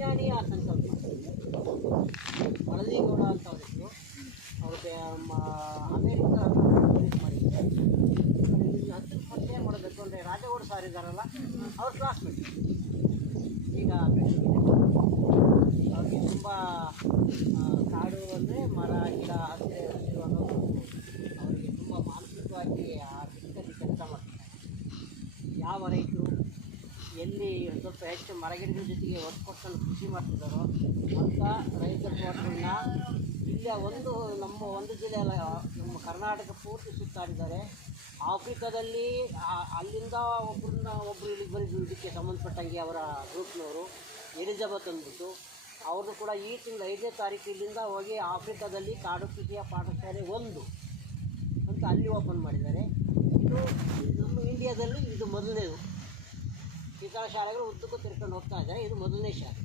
ವಿಜ್ಞಾನಿಯ ಸಂಕಲ್ಪ ವರದಿಗೌಡ ಅಂತ ಅವರಿತ್ತು ಅವ್ರಿಗೆ ಅಮೇರಿಕ ಮಾಡಿದ್ದಾರೆ ಹಸಿರು ಪರಿಚಯ ಮಾಡಬೇಕು ಅಂದರೆ ರಾಜಗೌಡ ಸಾರ್ ಇದ್ದಾರಲ್ಲ, ಅವ್ರ ಕ್ಲಾಸ್ಮೇಟ್ ಈಗ ಅವ್ರಿಗೆ ತುಂಬ ಕಾಡು ಅಂದರೆ ಮರ ಗಿಡ ಹಸಿರು ಹಸಿರು ಅನ್ನೋದು ಅವರಿಗೆ ತುಂಬ ಮಾನಸಿಕವಾಗಿ ಆ ದಿಕ್ಕಲ್ಲಿ ಕೆಲಸ ಮಾಡ್ತಾರೆ ಯಾವ ರೈತರು ಎಲ್ಲಿ ಸ್ವಲ್ಪ ಹೆಚ್ಚು ಮರಗಿಡಗಳ ಜೊತೆಗೆ ಒತ್ತು ಕೊಟ್ಕೊಂಡು ಕೃಷಿ ಮಾಡ್ತಿದ್ದಾರೋ ಅಂಥ ರೈತರ ತೋಟಗಳನ್ನ ಇಲ್ಲೇ, ಒಂದು ನಮ್ಮ ಒಂದು ಜಿಲ್ಲೆಯಲ್ಲ, ನಮ್ಮ ಕರ್ನಾಟಕ ಪೂರ್ತಿ ಸುತ್ತಾಡಿದ್ದಾರೆ. ಆಫ್ರಿಕಾದಲ್ಲಿ ಅಲ್ಲಿಂದ ಒಬ್ಬರನ್ನ ಒಬ್ಬರು ಇಲ್ಲಿಗೆ ಇದಕ್ಕೆ ಸಂಬಂಧಪಟ್ಟಂಗೆ ಅವರ ಗ್ರೂಪ್ನವರು, ಎಲಿಜಬೆತ್ ಅಂದ್ಬಿಟ್ಟು. ಅವ್ರದ್ದು ಕೂಡ ಈ ತಿಂಗಳು ಐದನೇ ತಾರೀಕು ಇಲ್ಲಿಂದ ಹೋಗಿ ಆಫ್ರಿಕಾದಲ್ಲಿ ಕಾಡು ಕೃಷಿಯ ಪಾಠಶಾಲೆ ಒಂದು ಅಂತ ಅಲ್ಲಿ ಓಪನ್ ಮಾಡಿದ್ದಾರೆ. ಇದು ನಮ್ಮ ಇಂಡಿಯಾದಲ್ಲಿ ಇದು ಮೊದಲನೇದು. ಇತರ ಶಾಲೆಗಳು ಉದ್ದಕ್ಕೂ ತಿರ್ಕೊಂಡು ಹೋಗ್ತಾ ಇದ್ದಾರೆ. ಇದು ಮೊದಲನೇ ಶಾಲೆ.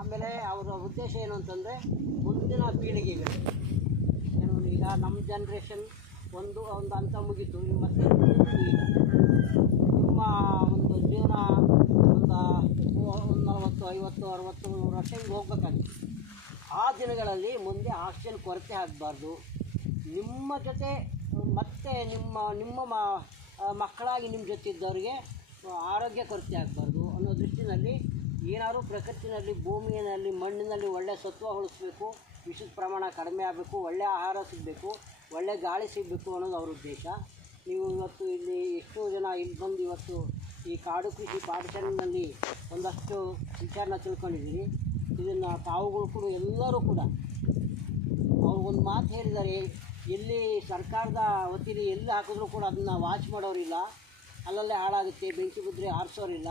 ಆಮೇಲೆ ಅವರ ಉದ್ದೇಶ ಏನು ಅಂತಂದರೆ ಮುಂದಿನ ಪೀಳಿಗೆಗಳು. ಏನು ಈಗ ನಮ್ಮ ಜನ್ರೇಷನ್ ಒಂದು ಒಂದು ಹಂತ ಮುಗೀತು, ನಿಮ್ಮ ಮತ್ತೆ ನಿಮ್ಮ ಒಂದು ಜೀವನ ಒಂದು ಒಂದು ನಲವತ್ತು, ಐವತ್ತು, ಅರವತ್ತು, ನೂರು ವರ್ಷ ಹಿಂಗೆ ಹೋಗ್ಬೇಕಾಗಿತ್ತು. ಆ ದಿನಗಳಲ್ಲಿ ಮುಂದೆ ಆಕ್ಸಿಜನ್ ಕೊರತೆ ಆಗಬಾರ್ದು. ನಿಮ್ಮ ಜೊತೆ ಮತ್ತೆ ನಿಮ್ಮ ನಿಮ್ಮ ಮಕ್ಕಳಾಗಿ ನಿಮ್ಮ ಜೊತೆ ಇದ್ದವರಿಗೆ ಆರೋಗ್ಯ ಕೊರತೆ ಆಗಬಾರ್ದು ಅನ್ನೋ ದೃಷ್ಟಿನಲ್ಲಿ ಏನಾದರೂ ಪ್ರಕೃತಿನಲ್ಲಿ, ಭೂಮಿಯಲ್ಲಿ, ಮಣ್ಣಿನಲ್ಲಿ ಒಳ್ಳೆ ಸತ್ವ ಉಳಿಸ್ಬೇಕು ವಿಷದ ಪ್ರಮಾಣ ಕಡಿಮೆ ಆಗಬೇಕು, ಒಳ್ಳೆ ಆಹಾರ ಸಿಗಬೇಕು, ಒಳ್ಳೆ ಗಾಳಿ ಸಿಗಬೇಕು ಅನ್ನೋದು ಅವ್ರ ಉದ್ದೇಶ. ನೀವು ಇವತ್ತು ಇಲ್ಲಿ ಎಷ್ಟೋ ಜನ ಇಲ್ಲಿ ಬಂದು ಇವತ್ತು ಈ ಕಾಡು ಕೃಷಿ ಪಾಠಶಾಲೆಯಲ್ಲಿ ಒಂದಷ್ಟು ವಿಚಾರನ ತಿಳ್ಕೊಂಡಿದ್ದೀರಿ. ಇದನ್ನು ತಾವುಗಳು ಕೂಡ, ಎಲ್ಲರೂ ಕೂಡ ಒಂದು ಮಾತು ಹೇಳಿದ್ದಾರೆ, ಎಲ್ಲಿ ಸರ್ಕಾರದ ವತಿಯಲ್ಲಿ ಎಲ್ಲಿ ಹಾಕಿದ್ರು ಕೂಡ ಅದನ್ನು ವಾಚ್ ಮಾಡೋರಿಲ್ಲ. ಅಲ್ಲಲ್ಲೇ ಹಾಳಾಗುತ್ತೆ, ಬೆಂಕಿ ಬಿದ್ದರೆ ಆರಿಸೋರಿಲ್ಲ.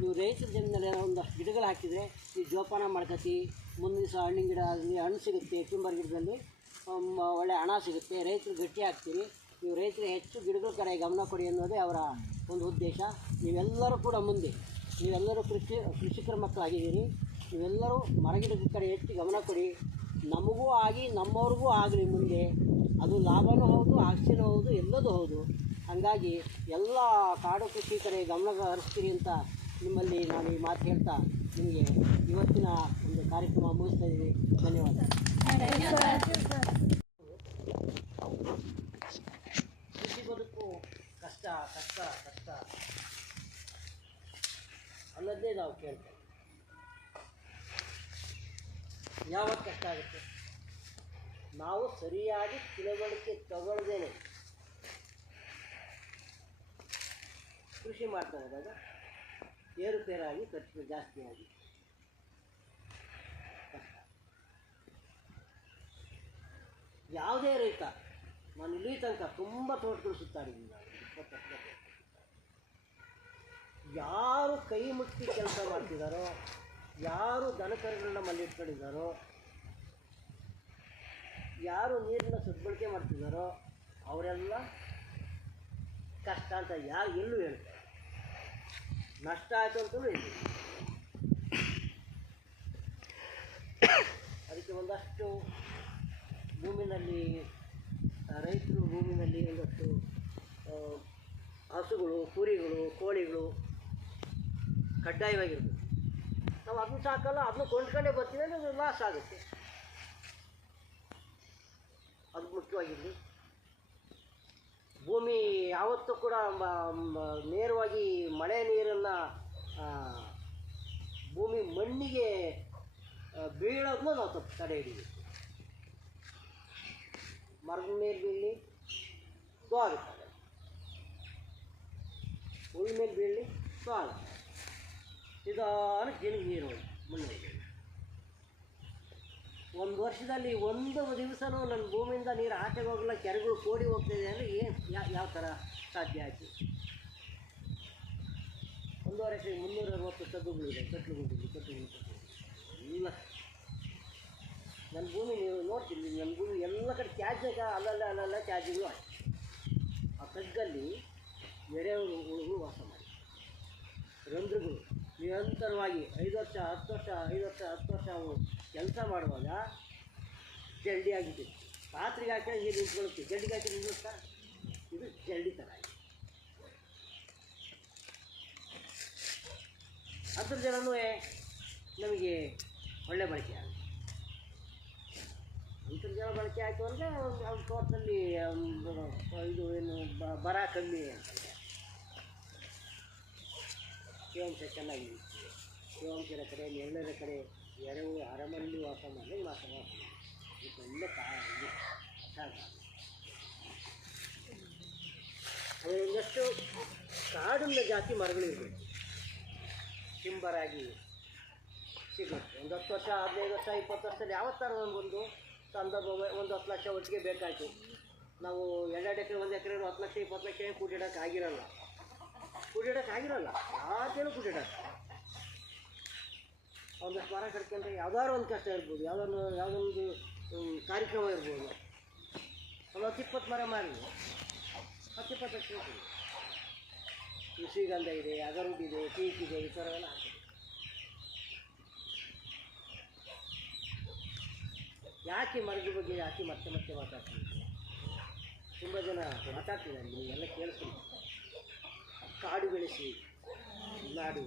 ನೀವು ರೈತರ ಜಮೀನಲ್ಲಿ ಒಂದು ಗಿಡಗಳು ಹಾಕಿದರೆ ಈ ಜೋಪಾನ ಮಾಡ್ಕತಿ, ಮುಂದಿನ ದಿವಸ ಹಣ್ಣಿನ ಗಿಡ ಆಗಲಿ ಹಣ್ಣು ಸಿಗುತ್ತೆ ಟಿಂಬರ್ ಗಿಡದಲ್ಲಿ ಒಳ್ಳೆ ಹಣ ಸಿಗುತ್ತೆ, ರೈತರು ಗಟ್ಟಿ ಹಾಕ್ತೀರಿ ನೀವು ರೈತರು ಹೆಚ್ಚು ಗಿಡಗಳ ಕಡೆ ಗಮನ ಕೊಡಿ ಅನ್ನೋದೇ ಅವರ ಒಂದು ಉದ್ದೇಶ. ನೀವೆಲ್ಲರೂ ಕೂಡ ಮುಂದೆ, ನೀವೆಲ್ಲರೂ ಕೃಷಿ, ಕೃಷಿಕರ ಮಕ್ಕಳಾಗಿದ್ದೀರಿ, ನೀವೆಲ್ಲರೂ ಮರಗಿಡದ ಕಡೆ ಹೆಚ್ಚು ಗಮನ ಕೊಡಿ. ನಮಗೂ ಆಗಿ, ನಮ್ಮವ್ರಿಗೂ ಆಗಲಿ ಮುಂದೆ. ಅದು ಲಾಭವೂ ಹೌದು, ಆಸ್ತಿನೂ ಹೌದು, ಎಲ್ಲದೂ ಹೌದು. ಹಾಗಾಗಿ ಎಲ್ಲ ಕಾಡು ಕೃಷಿ ಕಡೆ ಗಮನ ಹರಿಸ್ತೀರಿ ಅಂತ ನಿಮ್ಮಲ್ಲಿ ನಾನು ಈ ಮಾತು ಹೇಳ್ತಾ ನಿಮಗೆ ಇವತ್ತಿನ ಒಂದು ಕಾರ್ಯಕ್ರಮ ಮುಗಿಸ್ತಾ ಇದ್ದೀವಿ ಧನ್ಯವಾದ. ಕೃಷಿ ಬದುಕು ಕಷ್ಟ ಕಷ್ಟ ಕಷ್ಟ. ಅನ್ನೋದೇ ನಾವು ಕೇಳ್ತೇವೆ. ಯಾವಾಗ ಕಷ್ಟ ಆಗುತ್ತೆ? ನಾವು ಸರಿಯಾಗಿ ತಿಳುವಳಿಕೆ ತಗೊಳ್ದೇನೆ. ಕೃಷಿ ಮಾಡ್ತಾ ಇದ್ದಾಗ ಏರುಪೇರಾಗಿ ಖರ್ಚು ಜಾಸ್ತಿ ಆಗಿ. ಕಷ್ಟ. ಯಾವುದೇ ರೈತ ನಾನು ಇಲ್ಲಿ ತನಕ ತುಂಬ ತೋಟಗಳು ಸುತ್ತಾಡಿದ್ದೀನಿ ನಾನು ಯಾರು ಕೈ ಮುಟ್ಟಿ ಕೆಲಸ ಮಾಡ್ತಿದ್ದಾರೋ ಯಾರು ದನಕರುಗಳನ್ನ ಮಲ್ಲಿಟ್ಕೊಂಡಿದ್ದಾರೋ ಯಾರು ನೀರಿನ ಸದ್ಬಳಕೆ ಮಾಡ್ತಿದ್ದಾರೋ ಅವರೆಲ್ಲ ಕಷ್ಟ ಅಂತ ಯಾರು ಎಲ್ಲೂ ಹೇಳ್ತಾರೆ ನಷ್ಟ ಆಯಿತು ಅಂತಲೂ ಇದೆ ಅದಕ್ಕೆ ಒಂದಷ್ಟು ಭೂಮಿನಲ್ಲಿ ರೈತರು ಭೂಮಿನಲ್ಲಿ ಒಂದಷ್ಟು ಹಸುಗಳು, ಕುರಿಗಳು, ಕೋಳಿಗಳು ಕಡ್ಡಾಯವಾಗಿರ್ಬೇಕು. ನಾವು ಅದನ್ನು ಸಾಕಲ್ಲ, ಅದನ್ನು ಕೊಂಡ್ಕೊಂಡೇ ಬರ್ತೀವಿ ಅಂದರೆ ಅದು ಲಾಸ್ ಆಗುತ್ತೆ. ಅದು ಮುಖ್ಯವಾಗಿರಲಿ ಭೂಮಿ ಯಾವತ್ತೂ ಕೂಡ ನೇರವಾಗಿ ಮಳೆ ನೀರನ್ನು ಭೂಮಿ ಮಣ್ಣಿಗೆ ಬೀಳೋದನ್ನ ನಾವು ತಪ್ಪು ತಡೆ ಹಿಡಿಬೇಕು. ಮರದ ಮೇಲೆ ಬೀಳಲಿ ಸೊ ಹುಲ್ ಮೇಲೆ ಬೀಳಲಿ ಸೊ ಆಗುತ್ತೆ ನಿಧಾನಕ್ಕೆ ನೀರು ಮುಂದೆ ಒಂದು ವರ್ಷದಲ್ಲಿ ಒಂದು ದಿವಸನೂ ನನ್ನ ಭೂಮಿಯಿಂದ ನೀರು ಆಚೆಗೆ ಹೋಗಲ್ಲ ಕೆರೆಗಳು ಕೋಡಿ ಹೋಗ್ತಿದೆ ಅಂದರೆ ಏನು ಯಾವ ಥರ ಸಾಧ್ಯ ಆಯಿತು? ಒಂದೂವರೆ ಎಕರೆ ಮುನ್ನೂರ ಅರವತ್ತು ತಗ್ಗುಗಳಿದೆ ಕಟ್ಲುಗುಂಡಿದೆ ಕಟ್ಟುಗುಂಡಿ ಇಲ್ಲ. ನನ್ನ ಭೂಮಿ ನೀವು ನೋಡ್ತೀನಿ ನನ್ನ ಭೂಮಿ ಎಲ್ಲ ಕಡೆ ತ್ಯಾಜ್ಯ ಅಲ್ಲಲ್ಲ ಅಲ್ಲಲ್ಲ ತ್ಯಾಜ್ಯಗಳು ಆಯ್ತು. ಆ ತಗ್ಗಲ್ಲಿ ಎರೆಹುಳುಗಳು ವಾಸ ಮಾಡಿ ರಂಧ್ರಗಳು. ನಿರಂತರವಾಗಿ ಐದು ವರ್ಷ, ಹತ್ತು ವರ್ಷ, ಐದು ವರ್ಷ, ಹತ್ತು ವರ್ಷ ಅವು ಕೆಲಸ ಮಾಡುವಾಗ ಜಲ್ಡಿ ಆಗಿದೆ. ಪಾತ್ರೆಗೆ ಹಾಕಿದ್ರೆ ನೀರು ನಿಂತ್ಕೊಳ್ಳುತ್ತೆ. ಜಲ್ಡಿಗೆ ಹಾಕಿ ನಿಲ್ಲುತ್ತಾ ಇದು ಜಲ್ಡಿ ಥರ ಆಗಿದೆ. ಅದ್ರ ಜನನೂ ನಮಗೆ ಒಳ್ಳೆ ಬಳಕೆ ಆಗುತ್ತೆ ಅಂತರ್ಜಲ ಬಳಕೆ ಆಯಿತು ಅಂದರೆ ಅವ್ನ ತೋಟದಲ್ಲಿ ಇದು ಏನು ಬರ ಕಮ್ಮಿ ಅಂತಂದರೆ ತೇವಾಂಶ ಚೆನ್ನಾಗಿ ಇರುತ್ತೆ. ತೇವಾಂಶ ಕಡೆ ನೆರಳಿನ ಕಡೆ ಎರವು ಅರಮಲ್ಲಿ ವಾಸ ಮಾಡಿ ವಾಸ ವಾಸ ಒಳ್ಳೆ ಇದು ಆಮೇಲೆ ಒಂದಷ್ಟು ಕಾಡಿನ ಜಾತಿ ಮರಗಳಿರಬೇಕು ಟಿಂಬರಾಗಿ ಸಿಗುತ್ತೆ. ಒಂದು ಹತ್ತು ವರ್ಷ, ಹದಿನೈದು ವರ್ಷ, ಇಪ್ಪತ್ತು ವರ್ಷದಲ್ಲಿ ಯಾವತ್ತಾರು ಒಂದು ಸಂದರ್ಭ ಒಂದು ಹತ್ತು ಲಕ್ಷ ಒಟ್ಟಿಗೆ ಬೇಕಾಯಿತು. ನಾವು ಎರಡು ಎಕರೆ, ಒಂದು ಎಕರೆ ಹತ್ತು ಲಕ್ಷ, ಇಪ್ಪತ್ತು ಲಕ್ಷ ಏನು ಕೂಡಿಡೋಕೆ ಆಗಿರಲ್ಲ ಯಾಕೇನು ಕೂಡಿಡೋಕೆ ಒಂದಷ್ಟು ಮರ ಕಡ್ಕೊಂಡ್ರೆ ಯಾವ್ದಾದ್ರು ಒಂದು ಕಷ್ಟ ಇರ್ಬೋದು. ಯಾವ್ದೊಂದು, ಯಾವುದೊಂದು ಕಾರ್ಯಕ್ರಮ ಇರ್ಬೋದು. ಒಂದು ಹತ್ತಿಪ್ಪತ್ತು ಮರ ಮಾಡಿ ಹತ್ತಿಪ್ಪತ್ತು ಲಕ್ಷ ಈ ಶ್ರೀಗಂಧ ಇದೆ ಅಗರುಡ್ ಇದೆ ಟೀಕ್ ಇದೆ, ಈ ಥರ ಎಲ್ಲ ಯಾಕೆ ಮರದ ಬಗ್ಗೆ, ಯಾಕೆ ಮತ್ತೆ ಮತ್ತೆ ಮಾತಾಡ್ತೀನಿ ತುಂಬ ಜನ ಮಾತಾಡ್ತಿದ್ದಾರೆ ಎಲ್ಲ ಕೇಳಿಸ್ತೀನಿ. ಕಾಡು ಬೆಳೆಸಿ ನಾಡು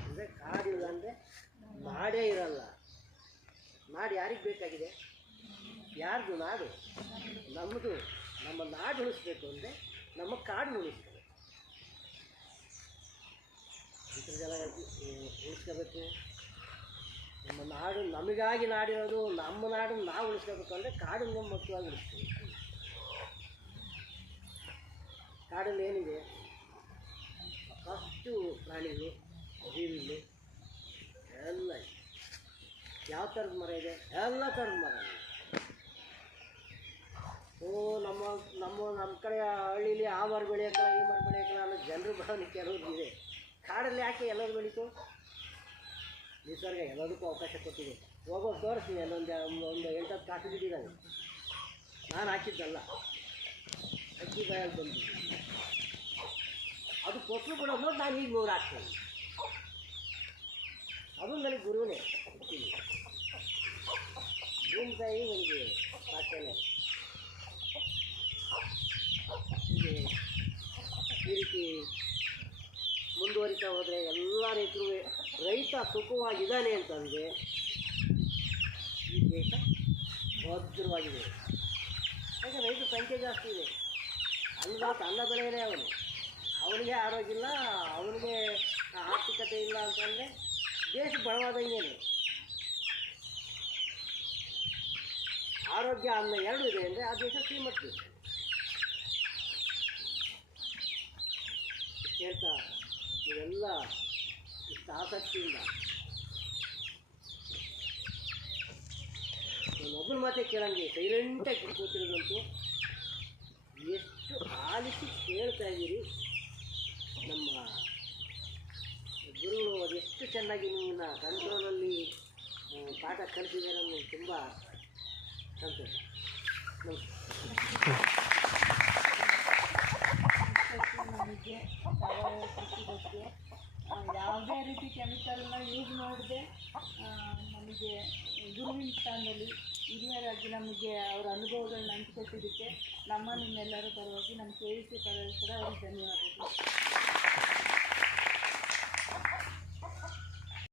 ಅಂದರೆ ಕಾಡು ಇಲ್ಲ ಅಂದರೆ ನಾಡೇ ಇರಲ್ಲ. ನಾಡು ಯಾರಿಗೆ ಬೇಕಾಗಿದೆ? ಯಾರ್ದು ನಾಡು? ನಮ್ಮದು, ನಮ್ಮ ನಾಡು ಉಳಿಸ್ಬೇಕು ಅಂದರೆ ನಮ್ಮ ಕಾಡು ಉಳಿಸ್ಬೇಕು. ಅಂತರ್ಜಲ ಉಳಿಸ್ಕೋಬೇಕು. ನಮ್ಮ ನಾಡು ನಮಗಾಗಿ ನಾಡಿರೋದು, ನಮ್ಮ ನಾಡನ್ನು ನಾವು ಉಳಿಸ್ಕೋಬೇಕು ಅಂದರೆ ಕಾಡನ್ನು ಮುಖ್ಯವಾಗಿ ಉಳಿಸ್ತೀವಿ. ಕಾಡಲ್ಲಿ ಏನಿದೆ ಸಾಕಷ್ಟು ಪ್ರಾಣಿಗಳು, ಜೀವಿಗಳು, ಎಲ್ಲ. ಯಾವ ಥರದ ಮರ ಇದೆ? ಎಲ್ಲ ಥರದ ಮರ ಇದೆ. ಓ, ನಮ್ಮ ನಮ್ಮ ನಮ್ಮ ಕಡೆ ಹಳ್ಳಿಲಿ ಆ ಮರ ಬೆಳೆಯೋಕ್ಕಲ್ಲ, ಈ ಮರ ಬೆಳೆಯೋಕ್ಕಲ್ಲ ಅನ್ನೋ ಜನರು ಭಾವನೆ ಕೆಲವ್ರಿಗೆ ಇದೆ. ಕಾಡಲ್ಲಿ ಯಾಕೆ ಎಲ್ಲರೂ ಬೆಳೀತು? ನಿಸರ್ಗ ಎಲ್ಲದಕ್ಕೂ ಅವಕಾಶ ಕೊಟ್ಟಿದೆ. ಹೋಗೋ ತೋರಿಸ್ತೀನಿ, ಅಲ್ಲೊಂದು, ಒಂದು ಎಂಟತ್ತು ಕಾಸು ಬಿಟ್ಟಿದ್ದಾನೆ ನಾನು ಹಾಕಿದ್ದಲ್ಲ. ಅಕ್ಕಿ ಬಾಯಲ್ಲಿ ಬಂದು ಅದು ಕೊಟ್ಟರು ಕೂಡ ನೋಡಿ ನಾನು ಈಗ ನೂರು ಹಾಕ್ತೀನಿ ಅದು ನನಗೆ ಗುರುವೇ ಭೂಮಿ ತಾಯಿ ನನಗೆ ಸಾಕೇನೆ ಈ ರೀತಿ ಮುಂದುವರಿತಾ ಹೋದರೆ ಎಲ್ಲ ರೈತರು ರೈತ ಸುಖವಾಗಿದ್ದಾನೆ ಅಂತಂದರೆ ಈ ದೇಶ ಭದ್ರವಾಗಿದೆ ಯಾಕೆ ರೈತರ ಸಂಖ್ಯೆ ಜಾಸ್ತಿ ಇದೆ ಅನ್ನದಾತ ಅನ್ನ ಬೆಳೆಯಲೇ ಅವನು. ಅವನಿಗೆ ಆರೋಗ್ಯ ಇಲ್ಲ ಅವನಿಗೆ ಆರ್ಥಿಕತೆ ಇಲ್ಲ ಅಂತಂದರೆ ದೇಶ ಬಲವಾದಂಗೇನೆ ಆರೋಗ್ಯ ಅನ್ನ ಎರಡು ಇದೆ ಅಂದರೆ ಆ ದೇಶ ಶ್ರೀಮಂತ. ಹೇಳ್ತಾ ಇವೆಲ್ಲ ಇಷ್ಟು ಆಸಕ್ತಿಯಿಂದ ಒಬ್ಬನ ಮಾತೇ ಕೇಳಂಗೆ ಸೈಲೆಂಟಾಗಿ ಕೂತಿರೋದಂತೂ ಎಷ್ಟು ಆಲಿಸಿ ಕೇಳ್ತಾ ಇದ್ದೀರಿ. ನಮ್ಮ ಗುರುಗಳು ಅದೆಷ್ಟು ಚೆನ್ನಾಗಿ ನಿಮ್ಮನ್ನ ಕಂಟ್ರೋಲಲ್ಲಿ ಪಾಠ ಕಲಿಸಿದ್ದಾರೆ ನಮಗೆ ತುಂಬ ಸಂತೋಷ. ನಮಸ್ಕಾರ ನಮಗೆ ಸಾವಯವ ಕೃಷಿ ಬಗ್ಗೆ ಆ, ಯಾವುದೇ ರೀತಿ ಕೆಮಿಕಲ್ನ ಯೂಸ್ ಮಾಡದೆ. ನಮಗೆ ಗುರುವಿನ ಸ್ಥಾನದಲ್ಲಿ ಹಿರಿಯರಾಗಿ ನಮಗೆ ಅವರ ಅನುಭವಗಳನ್ನ ಹಂಚಿಕೊಟ್ಟಿದ್ದಕ್ಕೆ ನಮ್ಮ ನಿಮ್ಮೆಲ್ಲರ ಪರವಾಗಿ ನಮ್ಮ ಕೆ ಪರವಾಗಿ ಕೂಡ ಅವ್ರಿಗೆ ಧನ್ಯವಾದಗಳು.